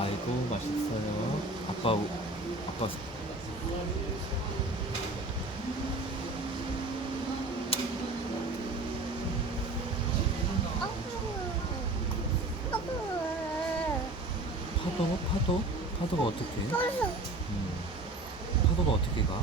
아이고 맛있어요. 아빠 파도? 파도가 어떻게? 파도가 어떻게 가?